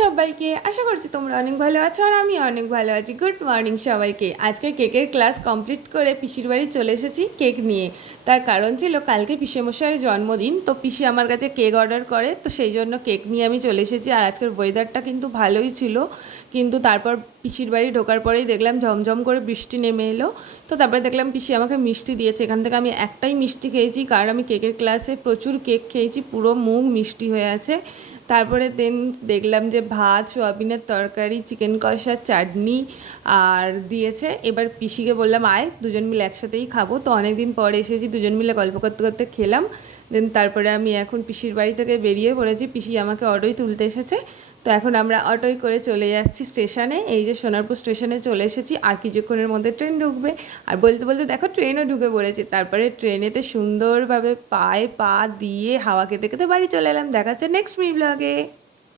সবাইকে, আশা করছি তোমরা অনেক ভালো আছো আর আমি অনেক ভালো আছি। গুড মর্নিং সবাইকে। আজকে কেকের ক্লাস কমপ্লিট করে পিসির বাড়ি চলে এসেছি কেক নিয়ে। তার কারণ ছিল কালকে পিসেমশাইয়ের জন্মদিন, তো পিসি আমার কাছে কেক অর্ডার করে, তো সেই জন্য কেক নিয়ে আমি চলে এসেছি। আর আজকের ওয়েদারটা কিন্তু ভালোই ছিল, কিন্তু তারপর পিসির বাড়ি ঢোকার পরেই দেখলাম ঝমঝম করে বৃষ্টি নেমে এলো। তো তারপরে দেখলাম পিসি আমাকে মিষ্টি দিয়েছে। এখান থেকে আমি একটাই মিষ্টি খেয়েছি, কারণ আমি কেকের ক্লাসে প্রচুর কেক খেয়েছি, পুরো মুখ মিষ্টি হয়ে আছে। তারপরে দেখলাম যে ভাত, সোয়াবিনের তরকারি, চিকেন কষা, চাটনি আর দিয়েছে। এবার পিসিকে বললাম আয় দুজন মিলে একসাথেই খাবো, তো অনেক দিন পরে এসেছি, দুজন মিলে গল্প করতে করতে খেলাম। তারপরে আমি এখন পিসির বাড়ি থেকে বেরিয়ে পড়েছি। পিসি আমাকে অটোয় তুলতে এসেছে, তো এখন আমরা অটোয় করে চলে যাচ্ছি স্টেশনে। এই যে সোনারপুর স্টেশনে চলে এসেছি, আর কিছুক্ষণের মধ্যে ট্রেন ঢুকবে। আর বলতে বলতে দেখো ট্রেনও ঢুকে পড়েছে। তারপরে ট্রেনেতে সুন্দরভাবে পায়ে পা দিয়ে হাওয়া খেতে খেতে বাড়ি চলে এলাম। দেখা হচ্ছে নেক্সট মিনি ব্লগে।